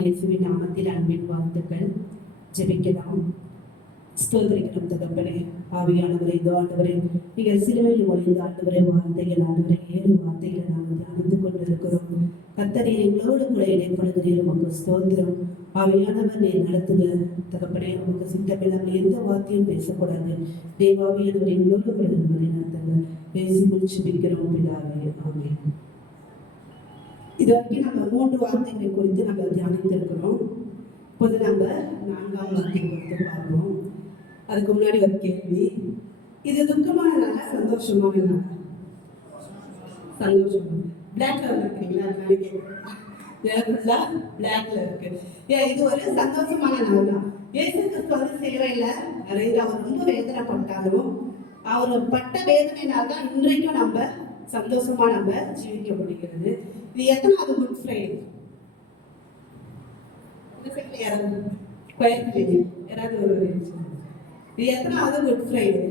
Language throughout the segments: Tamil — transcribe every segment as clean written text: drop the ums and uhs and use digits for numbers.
இயேசுவின் நாமத்தில் அன்பின் வாழ்த்துக்கள். ஜெபிக்கலாம். ஸ்தோத்திரிக்கிறோம் தகப்பனே. ஆவியானவரே, இதோ ஆண்டவரே, நீங்கள் சிலுவையில் ஒளிந்த ஆண்டவரே வார்த்தைகள், ஆண்டவரே 7 வார்த்தைகளை நாங்கள் தியானித்துக் கொண்டிருக்கிறோம். கர்த்தரே எங்களோடு கூட இடைப்படுகிறீர். உமக்கு ஸ்தோத்திரம். ஆவியானவர் நீ நடத்துக தகப்பனே. உமக்கு சித்தமில்லாமல் எந்த வார்த்தையும் பேசக்கூடாது. தேவாவியானவர் எங்களோடு கூட நடத்துங்க. பேசி முடிச்சுக்கிறோம் பிதாவே. ஆமென். இது வரைக்கும் நம்ம 3 வார்த்தைகளை குறித்து நம்ம தியானித்திருக்கிறோம். இப்போது நம்ம 4ஆம் வார்த்தை குறித்து பார்ப்போம். அதுக்கு முன்னாடி ஒரு கேள்வி. இது துக்கமான நாளா சந்தோஷமான நாளா? சந்தோஷம். பிளாக்ல இருக்கிறீங்களா? பிளாக்ல இருக்கு. இது ஒரு சந்தோஷமான நாள் தான். இயேசு கிறிஸ்து வந்து சிலுவையில அவர் ரொம்ப வேதனைப்பட்டாலும் அவர் பட்ட வேதனையினால் தான் இன்றைக்கும் நம்ம சந்தோஷமா நம்ம ஜீவிக்க முடிகிறது. இது எத்தனாவது குட் ஃப்ரைடே? யாராவது ஒரு இது எத்தனாவது குட் ஃப்ரைடே?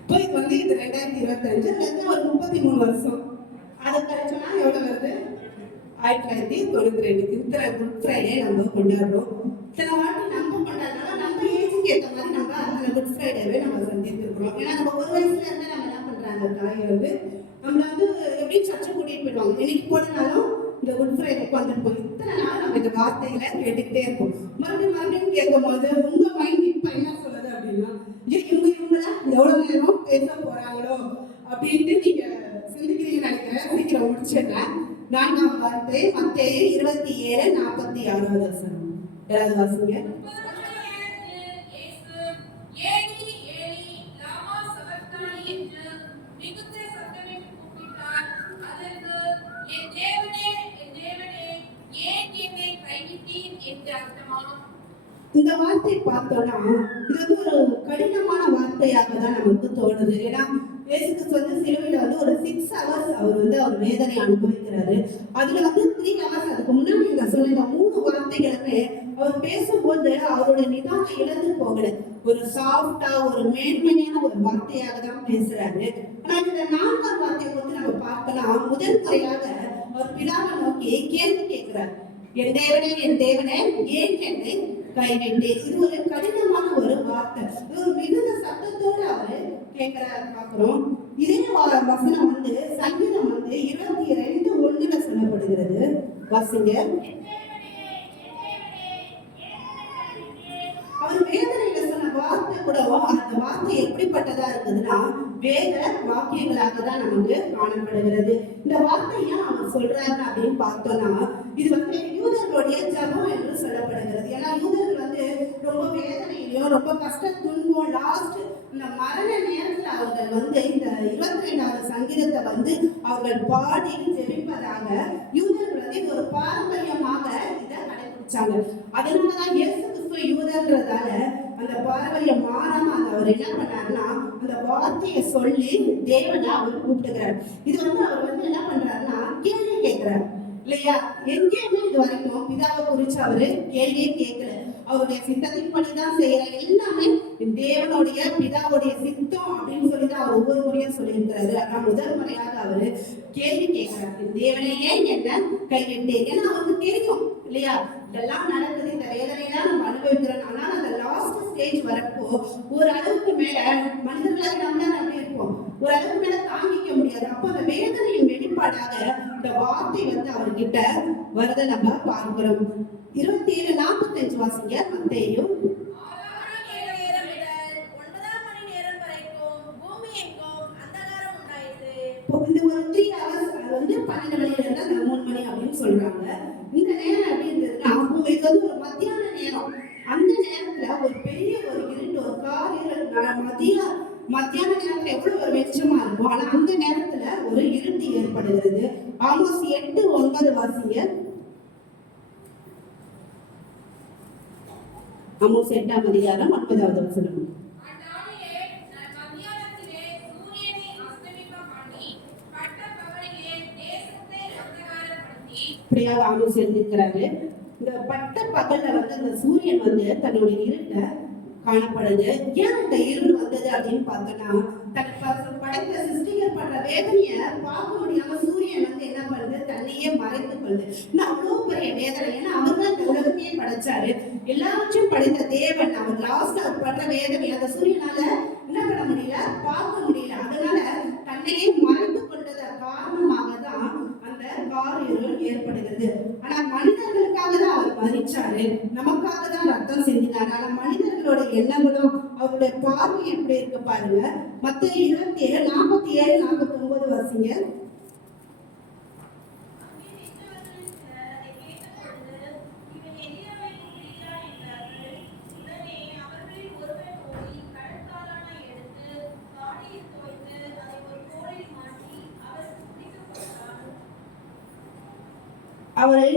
இப்போ இது வந்து இது 2025 ஒரு 33 வருஷம். அதை கழிச்சோம்னா எவ்வளவு வருது? 1992 இத்தனை குட் ஃப்ரைடே நம்ம கொண்டாடுறோம். சில வாட்டி நம்ம கொண்டாடுறோம், நம்ம ஏஜுக்கு ஏற்ற மாதிரி நம்ம அந்த குட் ஃப்ரைடேவே நம்ம சந்தித்திருக்கிறோம். ஏன்னா நம்ம ஒரு வயசுல இருந்து நம்ம என்ன பண்றாங்க, தாய் வந்து நம்மள வந்து எப்படி சர்ச்சை கூட்டிட்டு போயிடுவாங்க. இன்னைக்கு போனாலும் இந்த குட் ஃப்ரைடே வந்துட்டு இத்தனை நாள் நம்ம இந்த வார்த்தைகளை கேட்டுக்கிட்டே இருப்போம். மறுபடியும் கேட்கும் போது உங்க மைண்ட் இப்ப என்ன சொல்லுது அப்படின்னா, இவங்களாம் எவ்வளவு நேரம் பேச போறாங்களோ அப்படின்ட்டு நீங்க சிந்திக்கிறீங்கன்னு நினைக்கிறேன். சீக்கிரம் முடிச்சிடுறேன். 4ஆம் வார்த்தை மத்தேயு 27:46 வசனம். யாராவது வாசிங்க. இந்த வார்த்தை பார்த்தோம்னா இது வந்து ஒரு கடினமான வார்த்தையாக தான் நமக்கு தோணுது. ஏன்னா இயேசுக்கு வந்து சிலுவையில வந்து ஒரு 6 hours அவர் வேதனை அனுபவிக்கிறாரு. அதுல வந்து 3 hours அதுக்கு முன்னாடி நான் சொன்ன இந்த 3 வார்த்தைகளுமே அவர் பேசும்போது அவருடைய நிதானம் இழந்து போகல. ஒரு சாஃப்டா ஒரு மேன்மையான ஒரு வார்த்தையாக தான் பேசுறாரு. ஆனா இந்த 4ஆம் வார்த்தையை வந்து நம்ம பார்க்கலாம். முதல் முறையாக அவர் பிதாவை நோக்கி கேள்வி கேட்கிறார். என் தேவனே ஏன் என்னை கைவிட்டேன்? இது ஒரு கடினமான ஒரு வார்த்தை. ஒரு மிகுந்த சத்தத்தோடு அவரு கேட்கிறாரு பார்க்கிறோம். இதே வசனம் வந்து சங்கீதம் வந்து 22:1 சொல்லப்படுகிறது. வாசிங்க. அவர் வேதனையில சொன்ன வார்த்தை கூட அந்த வார்த்தை எப்படிப்பட்டதா இருக்குதுன்னா வேத வாக்கியங்களாக தான் நமக்கு காணப்படுகிறது. இந்த வார்த்தையா அவர் சொல்றாரு அப்படின்னு பார்த்தோம்னா இது வந்து யூதர்களுடைய ஜபம் என்று சொல்லப்படுகிறது. ஏன்னா யூதர்கள் வந்து ரொம்ப வேதனையிலையும் ரொம்ப கஷ்ட துன்பம் லாஸ்ட் இந்த மரண நேரத்துல அவர்கள் வந்து இந்த 22வது சங்கீதத்தை வந்து அவர்கள் பாடி ஜெபிப்பதாக யூதர்கள் வந்து இது ஒரு பாரம்பரியமாக இதை கடைபிடிச்சாங்க. அதனாலதான் இயேசு கிறிஸ்து யூதர்ன்றதால அந்த பாரம்பரியம் மாறாம அவர் என்ன பண்ணாருன்னா அந்த வார்த்தையை சொல்லி தேவனை அவர் கூப்பிட்டுக்கிறார். இது வந்து அவர் வந்து என்ன பண்றாருன்னா கேள்வி கேட்கிறார் இல்லையா? எங்கேயுமே இது வரைக்கும் பிதாவை குறிச்சு அவரு கேள்வியே கேட்கல. அவருடைய சித்தத்தின்படிதான் செய்யற எல்லாமே தேவனுடைய பிதாவுடைய சித்தம் அப்படின்னு சொல்லிதான் அவர் ஒவ்வொரு முறையும் சொல்லியிருக்கிறாரு. ஆனா முதல் முறையாக அவரு கேள்வி கேட்கிறார். தேவனையே என்ன கைவிட்டேன்? ஏன்னா அவருக்கு தெரியும் இல்லையா இதெல்லாம் நடக்குது, இந்த வேதனையெல்லாம் நம்ம அனுபவிக்கிறோம். ஆனால் அந்த லாஸ்ட் ஸ்டேஜ் வரப்போ ஒரு அளவுக்கு மேல மனிதர்களாக நம்மளால அப்படி இருப்போம், ஒரு அளவுக்கு மேல தாங்கிக்க முடியாது. அப்போ அந்த வேதனையின் வெளிப்பாடாக இந்த வார்த்தை வந்து அவர்கிட்ட வரதை நம்ம பார்க்கிறோம். 27:45 வாசிங்க. மத்தேயு இந்த ஒரு 3 hours அது வந்து 12 மணில இருந்து 3 மணி அப்படின்னு சொல்றாங்க. இந்த நேரம் எப்படி இருந்ததுன்னா இது வந்து ஒரு மத்தியான நேரம். அந்த நேரத்துல ஒரு பெரிய ஒரு இருட்டு, ஒரு காரில் மத்தியான நேரத்துல எவ்வளவு ஒரு வெளிச்சமா இருக்கும். ஆனா அந்த நேரத்துல ஒரு இருட்டு ஏற்படுகிறது. ஆமோஸ் 8:9 வாசிங்க. ஆமோஸ் 8ஆம் அதிகாரம் 9வது வசனம். இப்படியாக ஆமோஸ் எழுதியிருக்கிறாரு. இந்த பட்ட பகல்ல வந்து அந்த சூரியன் வந்து தன்னுடைய இருட்டை காணப்படுது. ஏன் இந்த இருள் வந்தது அப்படின்னு பார்த்தோம்னா, படைத்த சிருஷ்டிகர் பண்ற வேதனைய பார்க்க முடியாம சூரியன் வந்து என்ன பண்ணுது, தன்னையே மறைத்து கொள்ளுது. இன்னும் அவ்வளவு பெரிய வேதனை. ஏன்னா அவர் தான் இந்த உலகத்தையே படைச்சாரு. எல்லாவற்றையும் படைத்த தேவன் அவர் லாஸ்ட்ல அவர் பண்ற வேதனை அந்த சூரியனால என்ன பண்ண முடியல, பார்க்க முடியல. அதனால தன்னையே மறைத்து கொண்டத காரணமாக தான் அந்த காரியம் ஏற்படுகிறது. ஆனா மனிதர்களுக்காக தான் அவர் மரிச்சாரு, நமக்காக தான் ரத்தம் சிந்தினார். ஆனா மனிதர்களோட எண்ணங்களும் அவருடைய பார்வை எப்படி இருக்கு பாருங்க. மத்தேயு 27:47-49 வாசிங்க. அவரை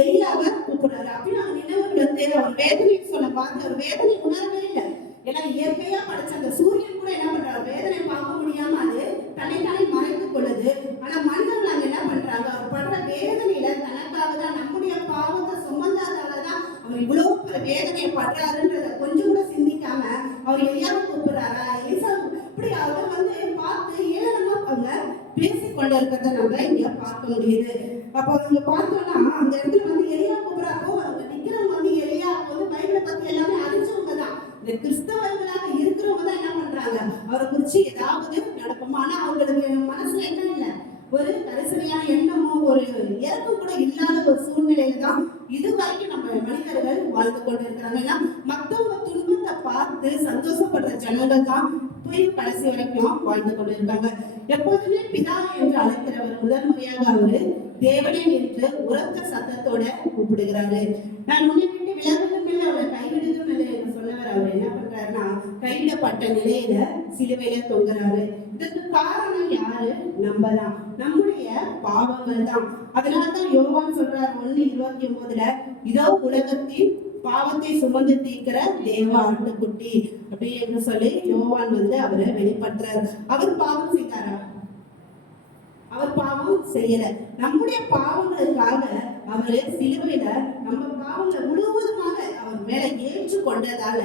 எலியாவை கூப்பிடுறாரு. அப்படின்னு அவங்க நினைவுகள் வந்து அவர் வேதனை சொன்ன பார்த்து அவர் வேதனை உணரவே இல்லை. ஏன்னா இயற்கையா படைச்ச அந்த சூரியன் கூட என்ன பண்றாரு, வேதனை பார்க்க முடியாம அது தன்னைத்தானே மறைத்துக் கொள்ளுது. ஆனா மனிதர்கள் அங்க என்ன பண்றாங்க, அவர் படுற வேதனையில தனக்காக தான் நம்முடைய பாவத்தை சுமந்தாதாலதான் அவர் இவ்வளவு வேதனையை படுறாருன்றத கொஞ்சம் கூட சிந்திக்காம அவர் எலியாவை கூப்பிடுறாரா, எலிசா இப்படி அவர் வந்து பார்த்து ஏளனமா அவங்க பேசிக்கொண்டு இருக்கிறத நம்ம இங்க பார்க்க முடியுது. அப்ப அவங்க பார்த்தோம்னா அந்த இடத்துல வந்து எலியா கூப்பிடுறாப்போ அவங்க நிக்கிறவங்க வந்து எலியா வந்து பைபிளை பத்தி எல்லாமே அறிஞ்சவங்க தான். இந்த கிறிஸ்தவர்களாக இருக்கிறவங்க தான் என்ன பண்றாங்க, அவரை குறிச்சு ஏதாவது நடக்கும். ஆனா அவங்களுக்கு மனசுல என்ன இல்லை, ஒரு கரிசனையான எண்ணமோ ஒரு இறக்கம் கூட இல்லாத ஒரு சூழ்நிலையில தான் இது வரைக்கும் நம்ம மனிதர்கள் வாழ்ந்து கொண்டு இருக்கிறாங்க. ஏன்னா மற்றவங்க துன்பத்தை பார்த்து சந்தோஷப்படுற ஜனங்கள் தான் போய் கடைசி வரைக்கும் வாழ்ந்து கொண்டு இருக்காங்க. எப்போதுமே பிதா என்று அழைக்கிறவர் முதல் முறையாக அவரு தேவனே என்று உரத்த சத்தத்தோட கூப்பிடுகிறாரு. நான் உன்னை விட்டு விலகுதும் இல்லை, அவரை கைவிடுதும் இல்லை என்று சொன்னவர் அவர் என்ன பண்றாருன்னா கைவிடப்பட்ட நிலையில சிலுவையில தொங்குறாரு. இதற்கு காரணம் யாரு, நம்மதான், நம்முடைய பாவங்கள் தான். அதனாலதான் யோவான் சொல்றாரு 1:29 இதோ உலகத்தின் பாவத்தை சுமந்து தீர்க்கிற தேவ ஆட்டுக்குட்டி அப்படி என்று சொல்லி யோவான் வந்து அவரை வெளிப்படுத்துறாரு. அவர் பாவம் செய்தாரா, அவர் பாவம் செய்யல. நம்முடைய பாவங்களுக்காக அவரு சிலுவையில நம்ம பாவங்களை முழுவதுமாக அவர் மேல ஏற்று கொண்டதால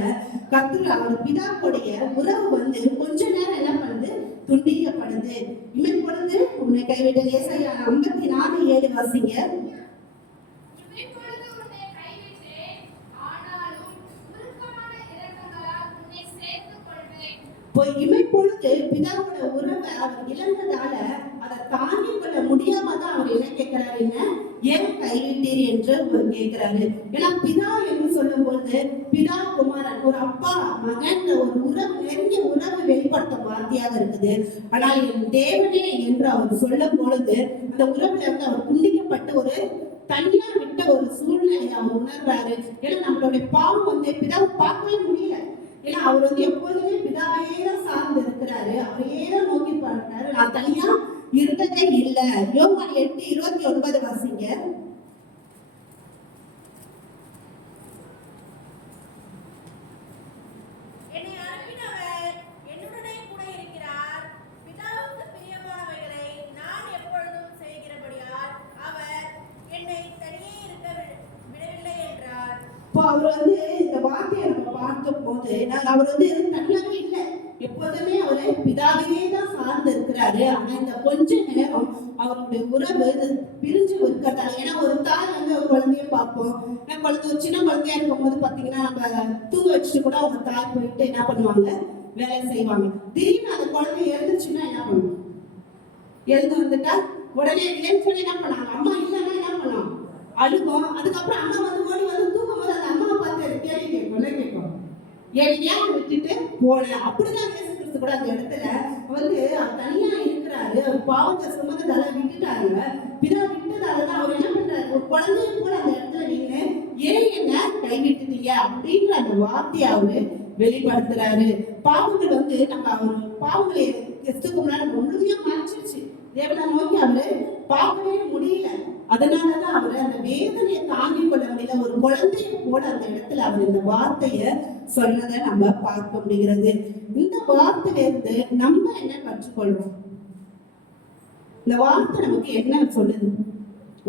கர்த்தர் அவர் பிதாவுடைய உறவு வந்து கொஞ்ச நேரம் என்ன பண்ணுது, துண்டிக்கப்படுது. இமைப்பொழுது உன்னை கைவிட்ட ஏசாயா 54:7 வாசிங்க. இமைப்பொழுது பிதாவோட உறவை அவர் இழந்ததால அதை தாங்கி கொள்ள முடியாம தான் அவர் என்ன கேட்கிறாரு, ஏன் கைவிட்டீர் என்று அவர் கேட்கிறாரு. ஏன்னா பிதா என்று சொல்லும் பொழுது பிதா குமாரன் ஒரு அப்பா மகன் ஒரு உறவு, நெருங்கிய உறவு வெளிப்படுத்த வார்த்தையாக இருக்குது. ஆனால் என் தேவனே என்று அவர் சொல்லும் பொழுது அந்த உறவுல இருந்து அவர் துண்டிக்கப்பட்டு ஒரு தனியா விட்ட ஒரு சூழ்நிலையை அவர் உணர்றாரு. ஏன்னா நம்மளுடைய பாவம் வந்து பிதாவை பார்க்கவே முடியல. ஏன்னா அவர் வந்து எப்போதுமே பிதாவையே தான் சார்ந்து இருக்கிறாரு, அவரையே தான் நோக்கி பார்க்கிறாரு. நான் தனியா இருந்ததே இல்லை. யோவான் 8:29 வாசிங்க. அவர் வந்து இந்த வார்த்தையை நம்ம பார்க்கும் போது அவர் வந்து தனியாவே இல்லை, எப்போதுமே அவரு பிதாவையே தான் சார்ந்து இருக்கிறாரு. ஆனா இந்த கொஞ்ச நேரம் அவருடைய உறவு பிரிஞ்சு இருக்கிறதால, ஏன்னா ஒரு தாய் வந்து ஒரு குழந்தைய பார்ப்போம், குழந்தை ஒரு சின்ன குழந்தையா இருக்கும் போது பாத்தீங்கன்னா நம்ம தூங்க வச்சுட்டு கூட அவங்க தாய் போயிட்டு என்ன பண்ணுவாங்க, வேலை செய்வாங்க. திடீர்னு அந்த குழந்தை இறந்துச்சுன்னா என்ன பண்ணுவோம், எழுந்து வந்துட்டா உடனே இல்லைன்னு சொல்லி என்ன பண்ணாங்க, அம்மா இல்லைன்னா என்ன பண்ணுவோம், அழுகும். அதுக்கப்புறம் அம்மா வந்து ஓடி வந்து தூக்கும் போது அந்த அம்மாவை பார்த்து கேள்வி கேட்கும், ஏன் விட்டுட்டு போன. அப்படிதான் இயேசு கிறிஸ்து கூட அந்த இடத்துல வந்து அவர் தனியா இருக்கிறாரு, அவர் பாவத்தை சுமந்ததால விட்டுட்டாங்க. பிதா விட்டதாலதான் அவர் என்ன பண்றாரு, ஒரு குழந்தைய கூட அந்த இடத்துல நின்று ஏன் என்ன கைவிட்டுட்டீங்க அப்படின்ற அந்த வார்த்தையை அவரு வெளிப்படுத்துறாரு. பாவங்கள் வந்து நம்ம அவர் பாவங்களை கிறிஸ்துக்கு முன்னாடி முழுமையா மறைச்சிருச்சு. தேவனை நோக்கி அவரு பார்க்கவே முடியல. அதனாலதான் அவர் அந்த வேதனையை தாங்கிக் கொள்ள முடியல. ஒரு குழந்தைய கூட அந்த இடத்துல அவர் இந்த வார்த்தைய சொன்னதை நம்ம பார்க்க முடிகிறது. இந்த வார்த்தையிலிருந்து நம்ம என்ன கற்றுக்கொள்வோம், இந்த வார்த்தை நமக்கு என்ன சொல்லுது,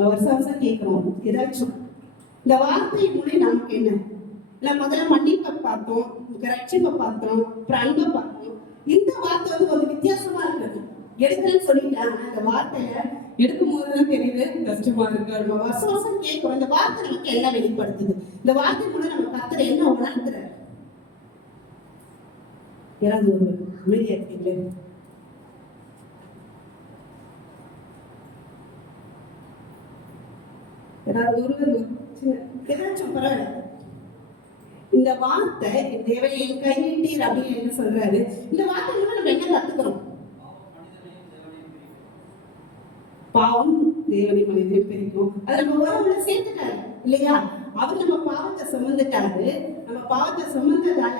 வருஷம் வருஷம் கேட்கிறோம் ஏதாச்சும், இந்த வார்த்தை மூலம் நமக்கு என்ன, இல்ல முதல்ல மன்னிப்பை பார்த்தோம், ரட்சிப்பை பார்த்தோம், அப்புறம் அன்பை பார்த்தோம். இந்த வார்த்தை வந்து கொஞ்சம் வித்தியாசமா இருக்கு. எடுக்கிறேன்னு சொல்லிட்டேன், இந்த வார்த்தையில எடுக்கும் போதுதான் தெரியுது கஷ்டமா இருக்கு. நம்ம வருஷம் வருஷம் கேட்கிறோம், இந்த வார்த்தை நமக்கு என்ன வெளிப்படுத்துது, இந்த வார்த்தை மூலம் நம்ம கர்த்தரை என்ன உணர்த்துற. யாராவது ஒரு அமைதியா இருக்கீங்களே? ஏதாவது ஒருவர் ஏதாச்சும் பரவாயில்ல. இந்த வார்த்தை தேவையை கைநீட்டீர் அப்படின்னு என்ன சொல்றாரு? இந்த வார்த்தை மூலம் நம்ம என்ன கத்துக்கிறோம்? பாவம் தேவனை மனிதனையும் பிரிக்கும். அது நம்ம உறவுல சேர்த்துட்டாரு இல்லையா? அவர் நம்ம பாவத்தை சுமந்துட்டாரு. நம்ம பாவத்தை சுமந்ததால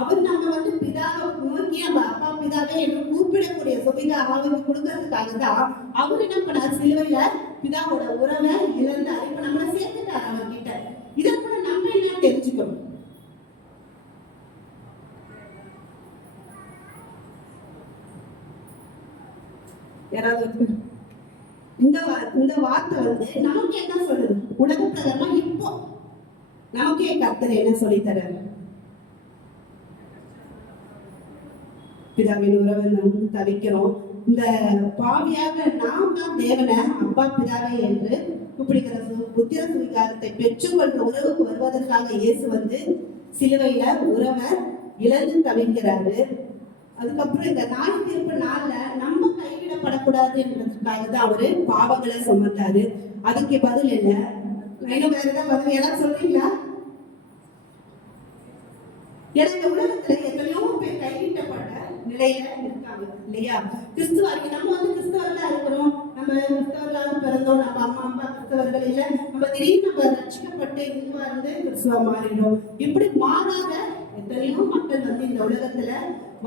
அவர் நம்ம வந்து பிதாவை நோக்கி நம்ம அப்பா பிதாவே என்று கூப்பிடக்கூடிய சுபிதா அவருக்கு கொடுக்கறதுக்காக தான் அவர் என்ன பண்ணார்? சிலுவையில பிதாவோட உறவை இழந்தார். இப்ப நம்மளை சேர்த்துட்டாரு அவர்கிட்ட. இதை கூட நம்ம என்ன தெரிஞ்சுக்கணும்? யாராவது இந்த வார்த்தை வந்து நமக்கு என்ன சொல்லுது? உலக பிரகாரமா இப்போ நமக்கே கர்த்தர் என்ன சொல்லி தராரு? பிதாவின் உறவை நம்ம தவிக்கிறோம். இந்த பாவியாக நாம் தான் தேவனை அப்பா பிதாவே என்று கூப்பிடுகிற புத்திர சுவீகாரத்தை பெற்றுக்கொள்ற உறவுக்கு வருவதற்காக இயேசு வந்து சிலுவையில உறவை இழந்து தவிக்கிறாரு. அதுக்கப்புறம் இந்த நாள் தீர்ப்பு நாள்ல நம்ம கைவிடப்படக்கூடாது என்றதுக்காக தான் அவரு பாவங்களை சுமந்தாரு. அதுக்கு பதில் என்ன? இன்னும் வேற ஏதாவது பதில் யாராவது சொல்றீங்களா? ஏன்னா இந்த உலகத்துல எத்தனையோ பேர் கைவிட்டப்பட்ட நிலையில இருக்காங்க இல்லையா? கிறிஸ்துவாரி நம்ம வந்து கிறிஸ்தவர்களா இருக்கிறோம், நம்ம கிறிஸ்தவர்களாக பிறந்தோம், நம்ம அம்மா அப்பா கிறிஸ்தவர்கள் இல்ல, நம்ம திடீர்னு நம்ம ரட்சிக்கப்பட்டு இந்துவா இருந்து கிறிஸ்துவா மாறிடும். இப்படி மாறாத எத்தனையோ மக்கள் வந்து இந்த உலகத்துல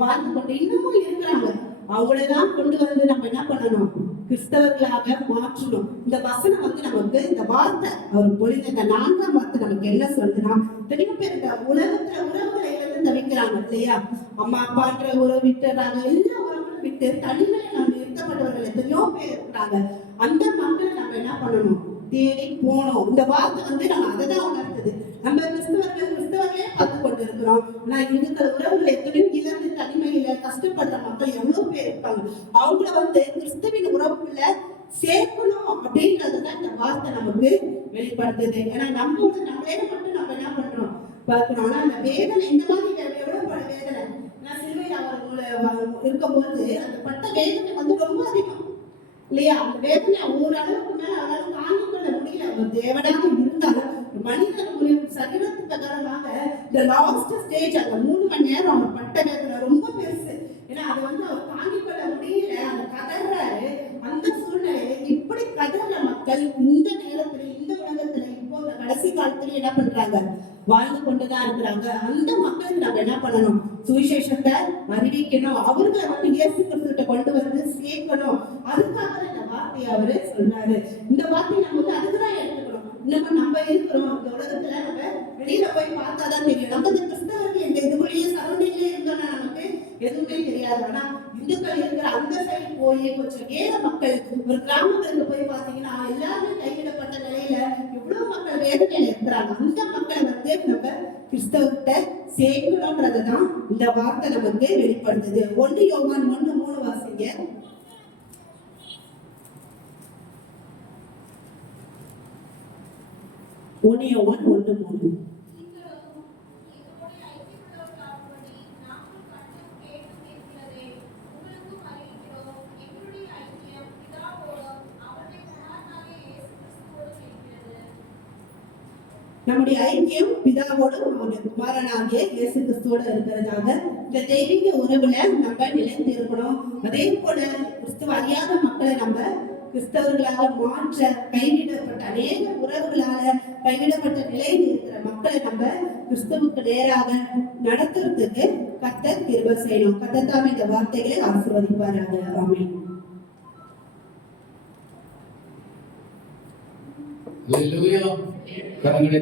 வாழ்ந்து கொண்டு இன்னமும் இருக்கிறாங்க. அவங்களெல்லாம் கொண்டு வந்து நம்ம என்ன பண்ணணும்? கிறிஸ்தவர்களாக மாற்றணும். இந்த வசனம் வந்து நமக்கு இந்த வார்த்தை அவர் பொழிந்த இந்த 4ஆம் வார்த்தை நமக்கு என்ன சொல்லுதுன்னா, எத்தனையோ பேர் இந்த உலகத்துல உறவுகளை இருந்து தவிக்கிறாங்க இல்லையா? அம்மா அப்பான்ற உறவு விட்டுறாங்க, எல்லா உறவுகளும் விட்டு தனிமையில நம்ம நிறுத்தப்பட்டவர்கள் எத்தனையோ பேர் இருக்கிறாங்க. அந்த மக்களை நம்ம என்ன பண்ணணும்? தேடி போனோம். இந்த வார்த்தை வந்து நம்ம அதை தான் உணர்த்துது. நம்ம கிறிஸ்தவர்களே பார்த்து கொண்டு இருக்கிறோம். ஆனா இந்துக்கள் உறவுகள் எத்தனையோ இழந்து தனிமையில கஷ்டப்படுற மக்கள் எவ்வளவு பேர் இருப்பாங்க. அவங்கள வந்து கிறிஸ்துவின் உறவுக்குள்ள சேர்க்கணும் அப்படின்றதுதான் இந்த வார்த்தை நமக்கு வெளிப்படுத்துது. ஏன்னா நம்மளே மட்டும் நம்ம என்ன பண்றோம் பார்க்கணும். ஆனா அந்த வேதனை இந்த மாதிரி எவ்வளவு பட வேதனை. நான் சிலுவையில் அவர் இருக்கும்போது அந்த பட்ட வேதனை வந்து ரொம்ப அதிகம் இல்லையா? அந்த வேதனை ஓரளவுக்கு மேல அவரால் தாங்கிக் கொள்ள முடியல. அவர் தேவனாக இருந்தாலும் மனிதனுடைய சரீரத்துக்கு பிரகாரமாக இந்த லாஸ்ட் ஸ்டேஜ் அந்த 3 மணி நேரம் அவர் பட்ட வேதனை ரொம்ப பெருசு. ஏன்னா அதை வந்து அவர் தாங்கிக் கொள்ள முடியல. அந்த கதறாரு. அந்த சூழ்நிலையில இப்படி கதற மக்கள் இந்த நேரத்துல இந்த உலகத்துல இப்போ கடைசி காலத்துல என்ன பண்றாங்க? வாழ்ந்து கொண்டுதான் இருக்கிறாங்க. அந்த மக்களுக்கு நம்ம என்ன பண்ணணும்? சுவிசேஷத்தை அறிவிக்கணும். அவர்களை வந்து இயேசு கிறிஸ்துவிட்ட கொண்டு வந்து சேர்க்கணும். அதுக்காக இந்த வார்த்தையை அவரு சொல்றாரு. இந்த வார்த்தையை நம்ம வந்து அதுக்குதான் எடுத்துக்கணும். இன்னும் நம்ம இருக்கிறோம் இந்த உலகத்துல, நம்ம வெளியில போய் பார்த்தாதான் தெரியும். நம்ம இந்த கிறிஸ்தவர்கள் இந்த இதுக்குள்ளேயே சரௌண்டிங்லயே இருந்தோம்னா நமக்கு எதுவுமே தெரியாது. ஆனா இந்துக்கள் இருக்கிற அந்த சைடு போய் கொஞ்சம் ஏழை மக்கள் ஒரு கிராமங்களுக்கு போய் பார்த்தீங்கன்னா எல்லாருமே கைவிடப்பட்ட நிலையில எவ்வளவு மக்கள் வேதனையில இருக்கிறாங்க. அந்த மக்களை வந்து நம்ம கிறிஸ்தவத்தை சேர்க்கணும்ன்றதுதான் இந்த வார்த்தை நமக்கு வெளிப்படுத்துது. 1 யோவான் 1:3 வாசிங்க. 1 யோவான் 1:3. நம்முடைய ஐக்கியம் பிதாவோடும் அவருடைய குமாரனாகிய இயேசு கிறிஸ்துவோடு இருக்கிறதாக இந்த தெய்வீக உறவுல நம்ம நிலைத்து இருக்கணும். அதே போல கிறிஸ்துவ அறியாத மக்களை நம்ம கிறிஸ்தவர்களாக மாற்ற, கைவிடப்பட்ட அநேக உறவுகளால கைவிடப்பட்ட நிலையில் இருக்கிற மக்களை நம்ம கிறிஸ்துவுக்கு நேராக நடத்துறதுக்கு கர்த்தர் கிருபை செய்யணும். கர்த்தர் தாமே இந்த வார்த்தைகளை ஆசீர்வதிப்பாராக. ஆமென். Hallelujah.